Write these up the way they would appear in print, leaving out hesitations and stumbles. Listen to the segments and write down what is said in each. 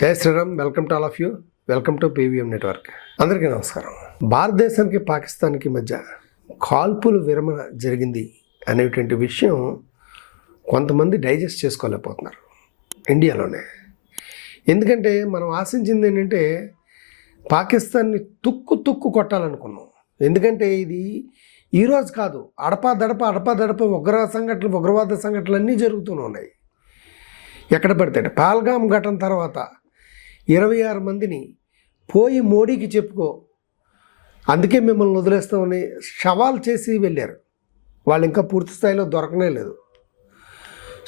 జై Shriram. Welcome to all of you. Welcome to PVM network. అందరికీ నమస్కారం. భారతదేశానికి పాకిస్తాన్కి మధ్య కాల్పులు విరమణ జరిగింది అనేటువంటి విషయం కొంతమంది డైజెస్ట్ చేసుకోలేకపోతున్నారు ఇండియాలోనే. ఎందుకంటే మనం ఆశించింది ఏంటంటే పాకిస్తాన్ని తుక్కు కొట్టాలనుకున్నాం. ఎందుకంటే ఇది ఈరోజు కాదు, అడపా దడప ఉగ్రవాద సంఘటనలు అన్నీ జరుగుతూనే ఉన్నాయి. ఎక్కడ పడితే పహల్గామ్ ఘటన తర్వాత 26 మందిని పోయి మోడీకి చెప్పుకో, అందుకే మిమ్మల్ని వదిలేస్తామని సవాల్ చేసి వెళ్ళారు. వాళ్ళు ఇంకా పూర్తి స్థాయిలో దొరకనే లేదు.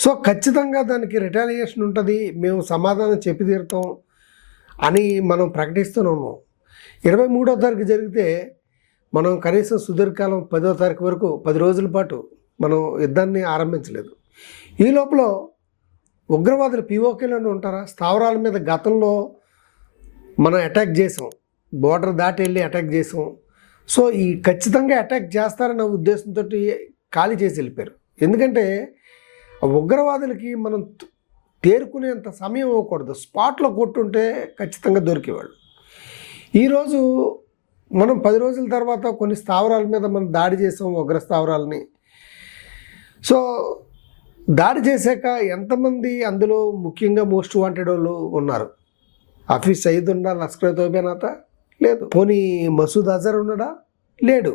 సో ఖచ్చితంగా దానికి రిటాలియేషన్ ఉంటుంది, మేము సమాధానం చెప్పి తీరుతాం అని మనం ప్రకటిస్తూనే ఉన్నాం. 23వ తారీఖు జరిగితే మనం కనీసం సుదీర్ఘకాలం 10వ తారీఖు వరకు 10 రోజుల పాటు మనం యుద్ధాన్ని ఆరంభించలేదు. ఈ లోపల ఉగ్రవాదులు పీఓకేలోనే ఉంటారా? స్థావరాల మీద గతంలో మనం అటాక్ చేసాం, బోర్డర్ దాటి వెళ్ళి అటాక్ చేసాం. సో ఈ ఖచ్చితంగా అటాక్ చేస్తారన్న ఉద్దేశంతో ఖాళీ చేసి వెళ్ళిపోయారు. ఎందుకంటే ఉగ్రవాదులకి మనం తేరుకునేంత సమయం ఇవ్వకూడదు. స్పాట్లో కొట్టుంటే ఖచ్చితంగా దొరికేవాళ్ళు. ఈరోజు మనం 10 రోజుల తర్వాత కొన్ని స్థావరాల మీద మనం దాడి చేసాం, ఉగ్ర స్థావరాలని. సో దాడి చేశాక ఎంతమంది అందులో ముఖ్యంగా మోస్ట్ వాంటెడ్ వాళ్ళు ఉన్నారు? హఫీజ్ సయీద్ ఉన్నాడా? లష్కర్ తోబేనాత లేదు. పోనీ మసూద్ అజర్ ఉన్నాడా? లేడు.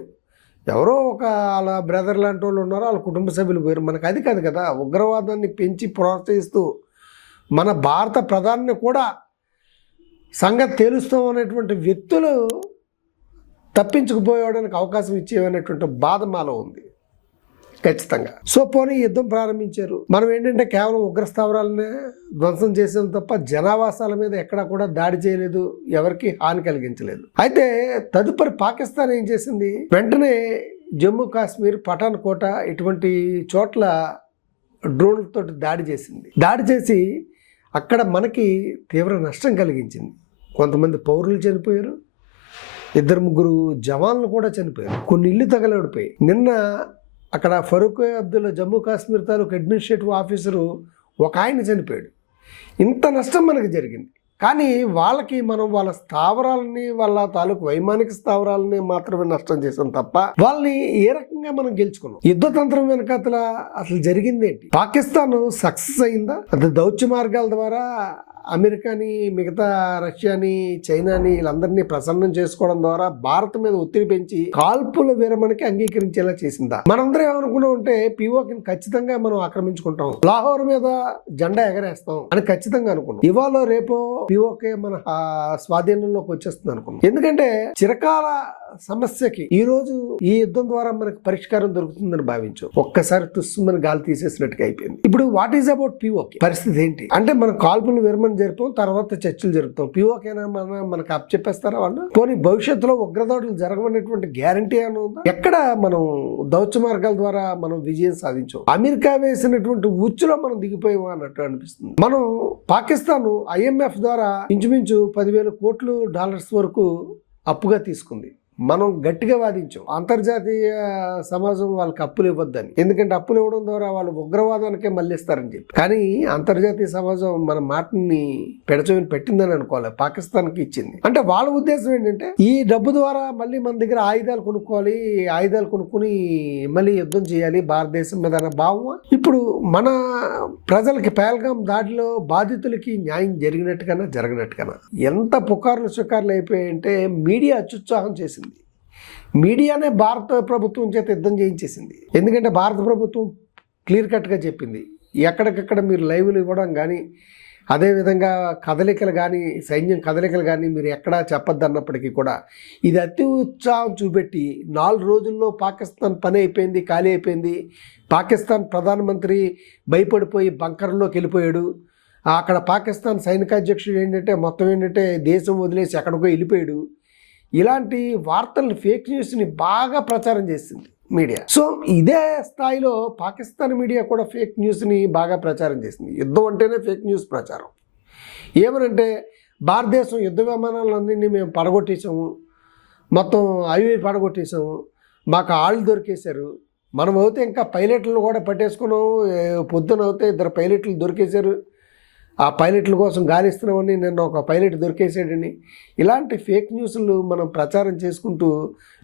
ఎవరో ఒక వాళ్ళ బ్రదర్ లాంటి వాళ్ళు ఉన్నారో, వాళ్ళ కుటుంబ సభ్యులు పోయారు. మనకు అది కాదు కదా. ఉగ్రవాదాన్ని పెంచి ప్రోత్సహిస్తూ మన భారత ప్రధాని కూడా సంగతి తేలుస్తాం అనేటువంటి వ్యక్తులు తప్పించుకుపోయేవాడానికి అవకాశం ఇచ్చేవనేటువంటి బాధ మాలో ఉంది ఖచ్చితంగా. సో పోనీ యుద్ధం ప్రారంభించారు. మనం ఏంటంటే కేవలం ఉగ్రస్థావరాలనే ధ్వంసం చేసాం తప్ప జనావాసాల మీద ఎక్కడా కూడా దాడి చేయలేదు, ఎవరికి హాని కలిగించలేదు. అయితే తదుపరి పాకిస్తాన్ ఏం చేసింది? వెంటనే జమ్మూ కాశ్మీర్, పఠాన్ కోట ఇటువంటి చోట్ల డ్రోన్లతో దాడి చేసింది. దాడి చేసి అక్కడ మనకి తీవ్ర నష్టం కలిగించింది. కొంతమంది పౌరులు చనిపోయారు, 2-3 జవాన్లు కూడా చనిపోయారు, కొన్ని ఇల్లు తగలబడిపోయాయి. నిన్న అక్కడ ఫరూక్ అబ్దుల్లా జమ్మూ కాశ్మీర్ తాలూకు అడ్మినిస్ట్రేటివ్ ఆఫీసరు ఒక ఆయన చనిపోయాడు. ఇంత నష్టం మనకు జరిగింది. కానీ వాళ్ళకి మనం వాళ్ళ స్థావరాలని, వాళ్ళ తాలూకు వైమానిక స్థావరాలని మాత్రమే నష్టం చేసాం తప్ప వాళ్ళని ఏ రకంగా మనం గెలుచుకున్నాం? యుద్ధతంత్రం వెనకాతల అసలు జరిగింది ఏంటి? పాకిస్తాన్ సక్సెస్ అయిందా? అది దౌత్య మార్గాల ద్వారా అమెరికాని, మిగతా రష్యాని, చైనాని వీళ్ళందరినీ ప్రసన్నం చేసుకోవడం ద్వారా భారత్ మీద ఒత్తిడి పెంచి కాల్పుల విరమణకి అంగీకరించేలా చేసిందా? మనందరం ఏమనుకున్నాం అంటే పీఓకేని ఖచ్చితంగా మనం ఆక్రమించుకుంటాం, లాహోర్ మీద జెండా ఎగరేస్తాం అని ఖచ్చితంగా అనుకున్నాం. ఇవాళ రేపో పీఓకే మన స్వాధీనంలోకి వచ్చేస్తుంది అనుకున్నాం. ఎందుకంటే చిరకాల సమస్యకి ఈ రోజు ఈ యుద్ధం ద్వారా మనకు పరిష్కారం దొరుకుతుందని భావించాం. ఒక్కసారి తుస్సుమని గాలి తీసేసినట్టుగా అయిపోయింది. ఇప్పుడు వాట్ ఈజ్ అబౌట్ పీఓకే పరిస్థితి ఏంటి అంటే, మనం కాల్పులు విరమణ జరిపాం, తర్వాత చర్చలు జరుపుతాం. పీఓకేనా మనకు అప్పచెప్పేస్తారా వాళ్ళు? పోనీ భవిష్యత్తులో ఉగ్రదాడులు జరగమనేటువంటి గ్యారంటీ అని ఉందా? ఎక్కడ మనం దౌత్య మార్గాల ద్వారా మనం విజయం సాధించాం? అమెరికా వేసినటువంటి ఉచ్చులో మనం దిగిపోయామా అన్నట్టు అనిపిస్తుంది. మనం పాకిస్తాన్ IMF ద్వారా ఇంచుమించు $10,000 కోట్లు వరకు అప్పుగా తీసుకుంది. మనం గట్టిగా వాదించాం అంతర్జాతీయ సమాజం వాళ్ళకి అప్పులు ఇవ్వద్దని. ఎందుకంటే అప్పులు ఇవ్వడం ద్వారా వాళ్ళు ఉగ్రవాదానికే మళ్ళిస్తారని చెప్పి. కానీ అంతర్జాతీయ సమాజం మన మాటని పెడచమని పెట్టిందని అనుకోవాలి, పాకిస్తాన్కి ఇచ్చింది. అంటే వాళ్ళ ఉద్దేశం ఏంటంటే ఈ డబ్బు ద్వారా మళ్ళీ మన దగ్గర ఆయుధాలు కొనుక్కోవాలి, ఆయుధాలు కొనుక్కుని మళ్ళీ యుద్ధం చేయాలి భారతదేశం మీద అన్న భావం. ఇప్పుడు మన ప్రజలకి పహల్గామ్ దాడిలో బాధితులకి న్యాయం జరగనట్టుగానా ఎంత పుకార్లు సుకార్లు అయిపోయాయంటే మీడియా అత్యుత్సాహం చేసింది. మీడియానే భారత ప్రభుత్వం చేత యుద్ధం చేయించేసింది. ఎందుకంటే భారత ప్రభుత్వం క్లియర్ కట్గా చెప్పింది, ఎక్కడికక్కడ మీరు లైవ్లు ఇవ్వడం కానీ, అదేవిధంగా కదలికలు కానీ, సైన్యం కదలికలు కానీ మీరు ఎక్కడా చెప్పొద్దు అన్నప్పటికీ కూడా ఇది అతి ఉత్సాహం చూపెట్టి 4 రోజుల్లో పాకిస్తాన్ పని అయిపోయింది, ఖాళీ అయిపోయింది. పాకిస్తాన్ ప్రధానమంత్రి భయపడిపోయి బంకర్లోకి వెళ్ళిపోయాడు. అక్కడ పాకిస్తాన్ సైనికాధ్యక్షుడు ఏంటంటే దేశం వదిలేసి ఎక్కడికో వెళ్ళిపోయాడు. ఇలాంటి వార్తల్ని, ఫేక్ న్యూస్ని బాగా ప్రచారం చేసింది మీడియా. సో ఇదే స్థాయిలో పాకిస్తాన్ మీడియా కూడా ఫేక్ న్యూస్ని బాగా ప్రచారం చేసింది. యుద్ధం అంటేనే ఫేక్ న్యూస్ ప్రచారం. ఏమనంటే భారతదేశం యుద్ధ విమానాలన్నింటినీ మేము పడగొట్టేసాము, మొత్తం అవి పడగొట్టేసాము, మాకు ఆళ్ళు దొరికేశారు, మనం అయితే ఇంకా పైలట్లను కూడా పట్టేసుకున్నాము, పొద్దున అయితే 2 పైలట్లు దొరికేశారు ఆ పైలట్ల కోసం గాలిస్తున్నామని నిన్న ఒక పైలట్ దొరికేసాడని ఇలాంటి ఫేక్ న్యూస్లు మనం ప్రచారం చేసుకుంటూ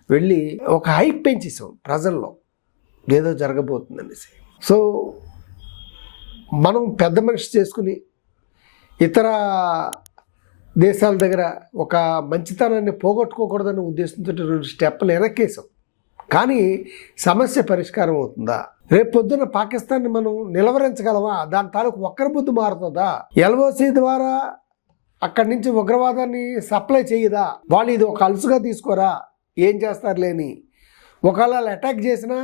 వెళ్ళి ఒక హైప్ పెంచేసాం ప్రజల్లో ఏదో జరగబోతుందనేసి. సో మనం పెద్ద మనిషి చేసుకుని ఇతర దేశాల దగ్గర ఒక మంచితనాన్ని పోగొట్టుకోకూడదనే ఉద్దేశంతో 2 స్టెప్పులు వెనక్కేసాం. కానీ సమస్య పరిష్కారం అవుతుందా? రేపు పొద్దున్న పాకిస్తాన్ని మనం నిలవరించగలమా? దాని తాలూకు ఒక్కరి బుద్ధి మారుతుందా? ఎల్ఓసి ద్వారా అక్కడి నుంచి ఉగ్రవాదాన్ని సప్లై చేయదా? వాళ్ళు ఇది ఒక అలుసుగా తీసుకోరా? ఏం చేస్తారు లేని ఒకవేళ అటాక్ చేసినా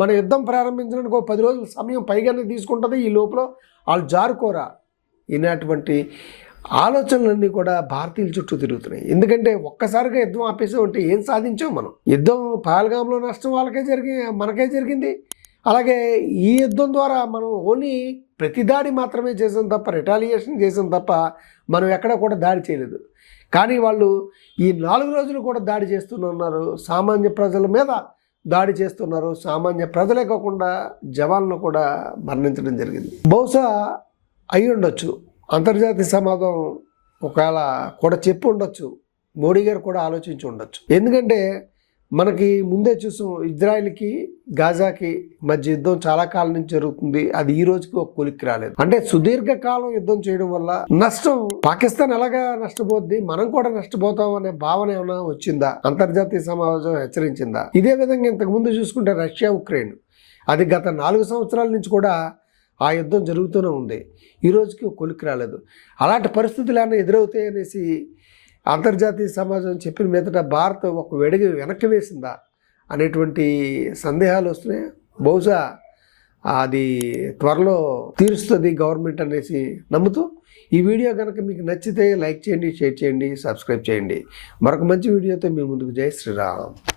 మన యుద్ధం ప్రారంభించడానికి ఒక 10 రోజుల సమయం పైగానే తీసుకుంటుంది. ఈ లోపల వాళ్ళు జారుకోరా? ఇలాంటి ఆలోచనలన్నీ కూడా భారతీయుల చుట్టూ తిరుగుతున్నాయి. ఎందుకంటే ఒక్కసారిగా యుద్ధం ఆపేసామంటే ఏం సాధించాం మనం? యుద్ధం పహల్గామ్లో నష్టం మనకే జరిగింది. అలాగే ఈ యుద్ధం ద్వారా మనం ఓన్లీ ప్రతిదాడి మాత్రమే చేసాం తప్ప, రిటాలియేషన్ చేసాం తప్ప మనం ఎక్కడ కూడా దాడి చేయలేదు. కానీ వాళ్ళు ఈ 4 రోజులు కూడా దాడి చేస్తున్నారు. సామాన్య ప్రజల మీద దాడి చేస్తున్నారు. సామాన్య ప్రజలే కాకుండా జవాన్లు కూడా మరణించడం జరిగింది. బహుశా అయి ఉండొచ్చు, అంతర్జాతీయ సమాజం ఒకవేళ కూడా చెప్పి ఉండొచ్చు, మోడీ గారు కూడా ఆలోచించి ఉండొచ్చు. ఎందుకంటే మనకి ముందే చూసాం, ఇజ్రాయెల్కి గాజాకి మధ్య యుద్ధం చాలా కాలం నుంచి జరుగుతుంది. అది ఈ రోజుకి ఒక కొలిక్కి రాలేదు. అంటే సుదీర్ఘకాలం యుద్ధం చేయడం వల్ల నష్టం పాకిస్తాన్ ఎలాగా నష్టపోద్ది, మనం కూడా నష్టపోతాం అనే భావన ఏమైనా వచ్చిందా? అంతర్జాతీయ సమాజం హెచ్చరించిందా? ఇదే విధంగా ఇంతకుముందు చూసుకుంటే రష్యా ఉక్రెయిన్, అది గత 4 సంవత్సరాల నుంచి కూడా ఆ యుద్ధం జరుగుతూనే ఉంది. ఈ రోజుకి ఒక కొలిక్కి రాలేదు. అలాంటి పరిస్థితులు ఏమైనా ఎదురవుతాయి అనేసి అంతర్జాతీయ సమాజం చెప్పిన మీదట భారత్ ఒక వెడిగి వెనక్కి వేసిందా అనేటువంటి సందేహాలు వస్తున్నాయి. బహుశా అది త్వరలో తీరుస్తుంది గవర్నమెంట్ అనేసి నమ్ముతూ, ఈ వీడియో కనుక మీకు నచ్చితే లైక్ చేయండి, షేర్ చేయండి, సబ్స్క్రైబ్ చేయండి. మరొక మంచి వీడియోతో మీ ముందుకు. జై శ్రీరామ్.